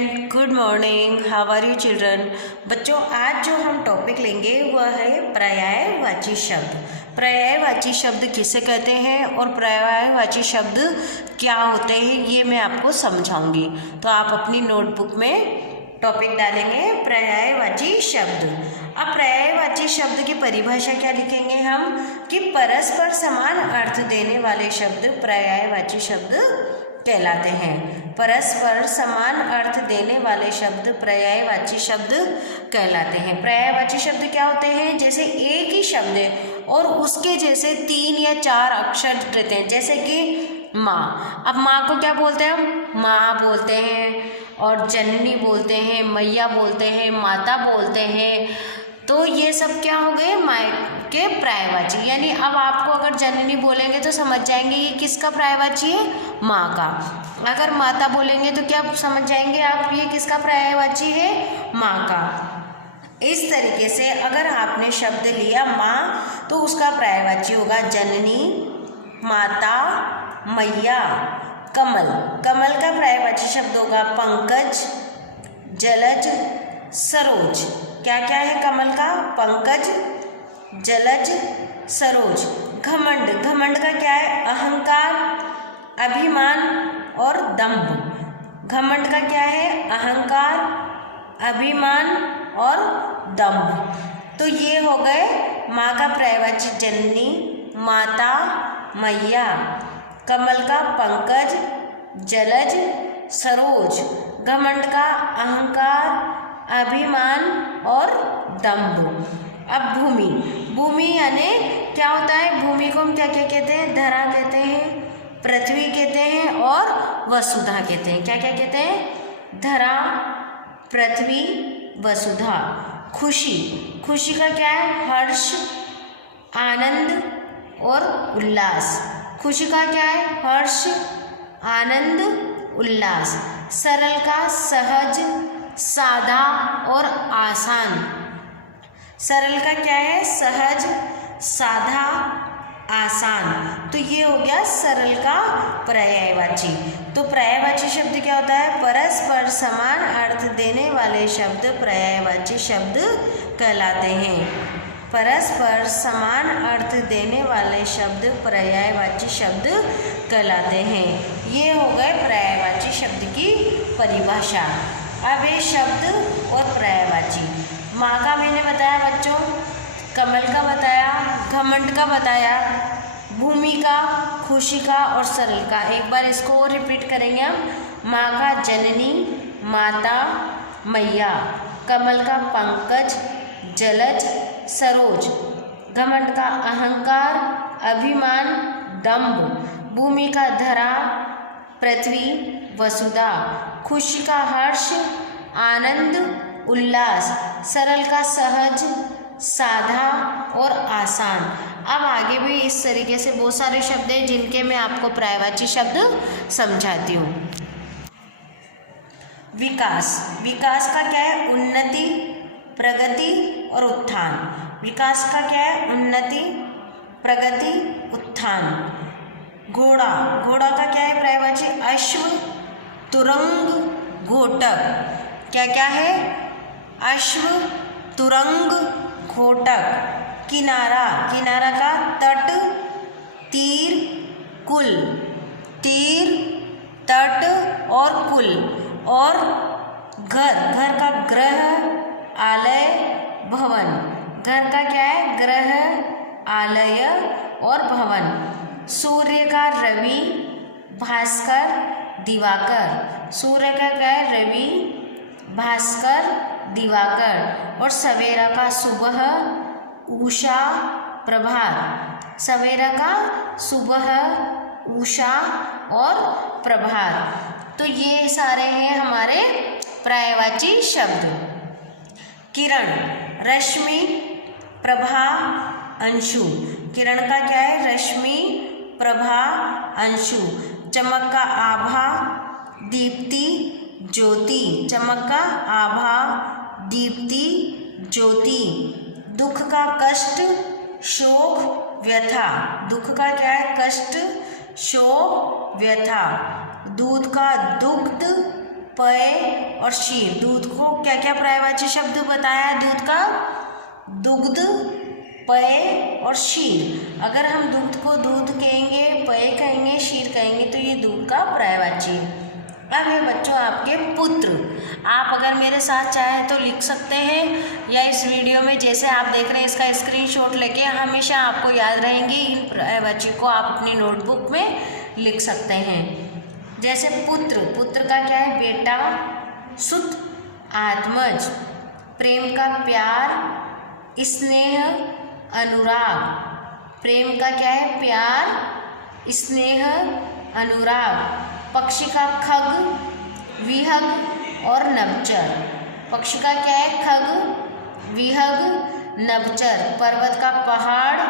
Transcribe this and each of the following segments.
And good morning. How are you children. बच्चों, आज जो हम टॉपिक लेंगे वह है पर्यायवाची शब्द। पर्यायवाची शब्द किसे कहते हैं और पर्यायवाची शब्द क्या होते हैं ये मैं आपको समझाऊंगी। तो आप अपनी नोटबुक में टॉपिक डालेंगे पर्यायवाची शब्द। अब पर्यायवाची शब्द की परिभाषा क्या लिखेंगे हम कि परस्पर समान अर्थ देने वाले शब्द पर्यायवाची शब्द कहलाते हैं। परस्पर समान अर्थ देने वाले शब्द पर्यायवाची शब्द कहलाते हैं। पर्यायवाची शब्द क्या होते हैं? जैसे एक ही शब्द है और उसके जैसे 3 या 4 अक्षर रहते हैं, जैसे कि माँ। अब माँ को क्या बोलते हैं हम? माँ बोलते हैं, और जननी बोलते हैं, मैया बोलते हैं, माता बोलते हैं। तो ये सब क्या हो गए? माँ के पर्यायवाची। यानी अब आपको अगर जननी बोलेंगे तो समझ जाएंगे ये किसका पर्यायवाची है? माँ का। अगर माता बोलेंगे तो क्या समझ जाएंगे आप ये किसका पर्यायवाची है? माँ का। इस तरीके से अगर आपने शब्द लिया माँ तो उसका पर्यायवाची होगा जननी, माता, मैया, कमल। कमल का पर्यायवाची शब्द होगा पंकज, जलज, सरोज। क्या क्या है कमल का? पंकज, जलज, सरोज। घमंड। घमंड का क्या है? अहंकार, अभिमान और दंभ। घमंड का क्या है? अहंकार, अभिमान और दंभ। तो ये हो गए माँ का पर्यायवाची जननी, माता, मैया। कमल का पंकज, जलज, सरोज। घमंड का अहंकार, अभिमान और दंभ। अब भूमि। भूमि यानी क्या होता है? भूमि को हम क्या क्या कहते हैं? धरा कहते हैं, पृथ्वी कहते हैं और वसुधा कहते हैं। क्या क्या कहते हैं? धरा, पृथ्वी, वसुधा। खुशी। खुशी का क्या है? हर्ष, आनंद और उल्लास। खुशी का क्या है? हर्ष, आनंद, उल्लास। सरल का सहज, सादा और आसान। सरल का क्या है? सहज, साधा, आसान। तो ये हो गया सरल का पर्यायवाची। तो पर्यायवाची शब्द क्या होता है? परस्पर समान अर्थ देने वाले शब्द पर्यायवाची शब्द कहलाते हैं। परस्पर समान अर्थ देने वाले शब्द पर्यायवाची शब्द कहलाते हैं। ये हो गए पर्यायवाची शब्द की परिभाषा। अब ये शब्द और पर्यायवाची। माँ का मैंने बताया बच्चों, कमल का बताया, घमंड का बताया, भूमि का, खुशी का और सरल का। एक बार इसको और रिपीट करेंगे हम। माँ का जननी, माता, मैया। कमल का पंकज, जलज, सरोज। घमंड का अहंकार, अभिमान, दंभ। भूमि का धरा, पृथ्वी, वसुधा। खुशी का हर्ष, आनंद, उल्लास। सरल का सहज, साधा और आसान। अब आगे भी इस तरीके से बहुत सारे शब्द हैं जिनके मैं आपको पर्यायवाची शब्द समझाती हूँ। विकास। विकास का क्या है? उन्नति, प्रगति और उत्थान। विकास का क्या है? उन्नति, प्रगति, उत्थान। घोड़ा। घोड़ा का क्या है पर्यायवाची? अश्व, तुरंग, घोटक। क्या क्या है? अश्व, तुरंग, घोटक। किनारा। किनारा का तट, तीर, कुल। तीर, तट और कुल। और घर। घर का ग्रह, आलय, भवन। घर का क्या है? ग्रह, आलय और भवन। सूर्य का रवि, भास्कर, दिवाकर। सूर्य का क्या है? रवि, भास्कर, दिवाकर। और सवेरा का सुबह, उषा, प्रभात। सवेरा का सुबह, उषा और प्रभात। तो ये सारे हैं हमारे पर्यायवाची शब्द। किरण, रश्मि, प्रभा, अंशु। किरण का क्या है? रश्मि, प्रभा, अंशु। चमक का आभा, दीप्ति, ज्योति। चमक का आभा, दीप्ति, ज्योति। दुख का कष्ट, शोक, व्यथा। दुख का क्या है? कष्ट, शोक, व्यथा। दूध का दुग्ध, पेय और क्षीर। दूध को क्या क्या पर्यायवाची शब्द बताया दूध का? दुग्ध, पेय और क्षीर। अगर हम दूध को दूध कहेंगे, पेय कहेंगे, क्षीर कहेंगे तो ये दूध का पर्यायवाची। अब है बच्चों आपके पुत्र। आप अगर मेरे साथ चाहें तो लिख सकते हैं, या इस वीडियो में जैसे आप देख रहे हैं इसका स्क्रीनशॉट लेके हमेशा आपको याद रहेंगे इन पर्यायवाची को आप अपनी नोटबुक में लिख सकते हैं। जैसे पुत्र, पुत्र का क्या है? बेटा, सुत, आत्मज। प्रेम का प्यार, स्नेह, अनुराग। प्रेम का क्या है? प्यार, स्नेह, अनुराग। पक्षी का खग, विहग और नभचर। पक्षी का क्या है? खग, विहग, नभचर। पर्वत का पहाड़,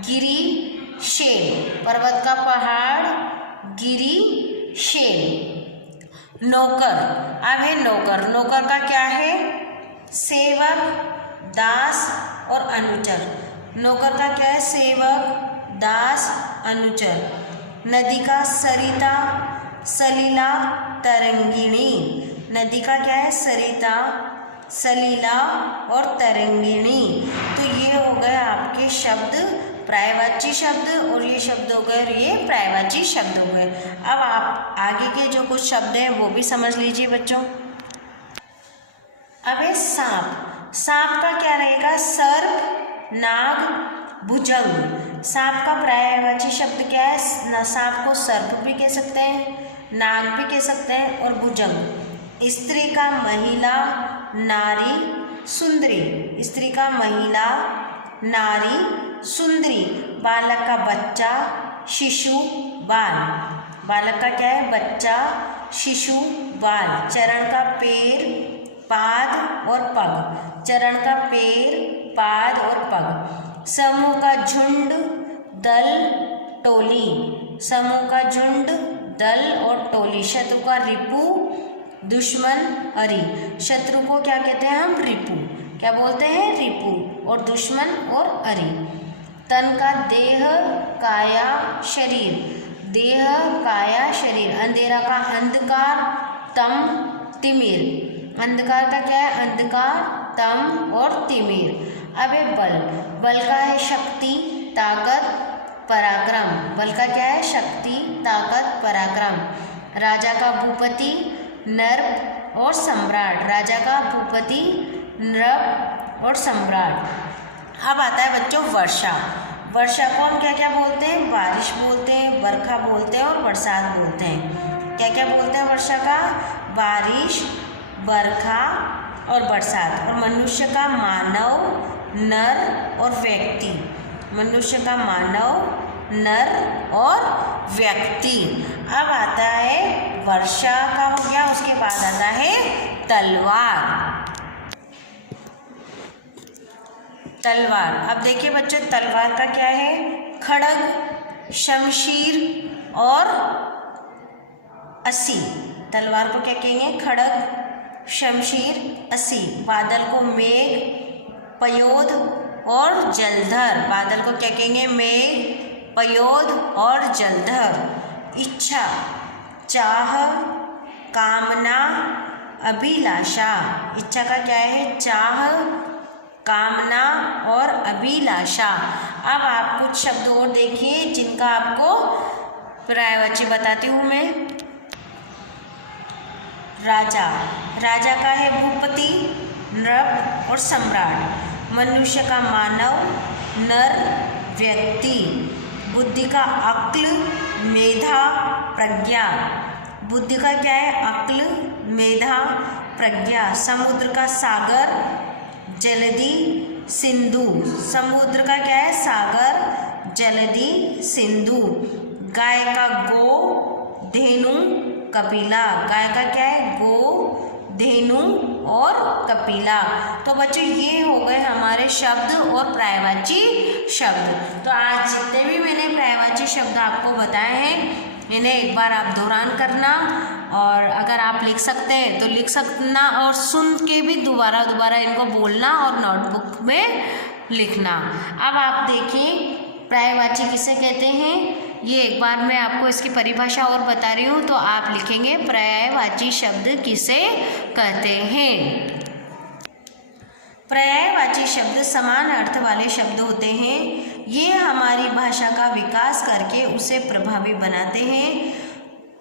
गिरी, शेर। पर्वत का पहाड़, गिरी, शेर। नौकर, अब है नौकर। नौकर का क्या है? सेवक, दास और अनुचर। नौकर का क्या है? सेवक, दास, अनुचर। नदी का सरिता, सलीला, तरंगिणी। नदी का क्या है? सरिता, सलीला और तरंगिणी। तो ये हो गए आपके शब्द पर्यायवाची शब्द, और ये शब्द हो गए और ये पर्यायवाची शब्द हो गए। अब आप आगे के जो कुछ शब्द हैं वो भी समझ लीजिए बच्चों। अब है सांप। सांप का क्या रहेगा? सर्प, नाग, भुजंग। सांप का पर्यायवाची शब्द क्या है? सांप को सर्प भी कह सकते हैं, नाग भी कह सकते हैं और भुजंग। स्त्री का महिला, नारी, सुंदरी। स्त्री का महिला, नारी, सुंदरी। बालक का बच्चा, शिशु, बाल। बालक का क्या है? बच्चा, शिशु, बाल। चरण का पैर, पाद और पग। चरण का पैर, पाद और पग। समूह का झुंड, दल, टोली। समूह का झुंड, दल और टोली। शत्रु का रिपु, दुश्मन, अरि। शत्रु को क्या कहते हैं हम? रिपु। क्या बोलते हैं? रिपु। और दुश्मन और अरि। तन का देह, काया, शरीर। देह, काया, शरीर। अंधेरा का अंधकार, तम, तिमिर। अंधकार का क्या है? अंधकार, तम और तिमिर। अब है बल। बल का है शक्ति, ताकत, पराक्रम। बल का क्या है? शक्ति, ताकत, पराक्रम। राजा का भूपति, नर्प और सम्राट। राजा का भूपति, नृप और सम्राट। अब आता है बच्चों वर्षा। वर्षा को हम क्या क्या बोलते हैं? बारिश बोलते हैं, बरखा बोलते हैं और बरसात बोलते हैं। क्या क्या बोलते हैं वर्षा का? बारिश, बरखा और बरसात। और मनुष्य का मानव, नर और व्यक्ति। मनुष्य का मानव, नर और व्यक्ति। अब आता है वर्षा का हो गया, उसके बाद आता है तलवार। तलवार। अब देखिए बच्चों तलवार का क्या है? खड़ग, शमशीर और अस्सी। तलवार को क्या कहेंगे? खड़ग, शमशीर, अस्सी। बादल को मेघ, पयोध और जलधर। बादल को क्या कहेंगे? मेघ, पयोध और जलधर। इच्छा, चाह, कामना, अभिलाषा। इच्छा का क्या है? चाह, कामना और अभिलाषा। अब आप कुछ शब्द और देखिए जिनका आपको पर्यायवाची बताती हूँ मैं। राजा। राजा का है भूपति, नृप और सम्राट। मनुष्य का मानव, नर, व्यक्ति। बुद्धि का अक्ल, मेधा, प्रज्ञा। बुद्धि का क्या है? अक्ल, मेधा, प्रज्ञा। समुद्र का सागर, जलधि, सिंधु। समुद्र का क्या है? सागर, जलधि, सिंधु। गाय का गो, धेनु, कपिला। गाय का क्या है? गो, धेनु और कपिला। तो बच्चों ये हो गए हमारे शब्द और पर्यायवाची शब्द। तो आज जितने भी मैंने पर्यायवाची शब्द आपको बताए हैं इन्हें एक बार आप दोहरान करना, और अगर आप लिख सकते हैं तो लिख सकना, और सुन के भी दोबारा दोबारा इनको बोलना और नोटबुक में लिखना। अब आप देखिए पर्यायवाची किसे कहते हैं? ये एक बार मैं आपको इसकी परिभाषा और बता रही हूँ। तो आप लिखेंगे पर्यायवाची शब्द किसे कहते हैं। पर्यायवाची शब्द समान अर्थ वाले शब्द होते हैं। ये हमारी भाषा का विकास करके उसे प्रभावी बनाते हैं।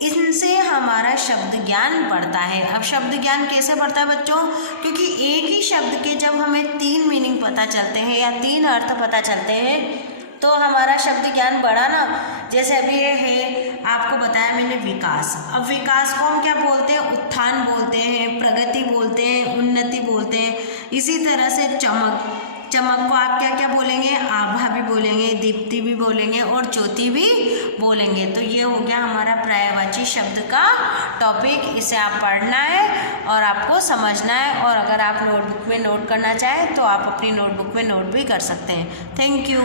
इनसे हमारा शब्द ज्ञान बढ़ता है। अब शब्द ज्ञान कैसे बढ़ता है बच्चों? क्योंकि एक ही शब्द के जब हमें 3 मीनिंग पता चलते हैं या 3 अर्थ पता चलते हैं तो हमारा शब्द ज्ञान बढ़ा ना। जैसे अभी ये है, आपको बताया मैंने विकास। अब विकास को हम क्या बोलते हैं? उत्थान बोलते हैं, प्रगति बोलते हैं, उन्नति बोलते हैं। इसी तरह से चमक, चमक को आप क्या क्या बोलेंगे? आभा भी बोलेंगे, दीप्ति भी बोलेंगे और ज्योति भी बोलेंगे। तो ये हो गया हमारा पर्यायवाची शब्द का टॉपिक। इसे आप पढ़ना है और आपको समझना है। और अगर आप नोटबुक में नोट करना चाहें तो आप अपनी नोटबुक में नोट भी कर सकते हैं। Thank you.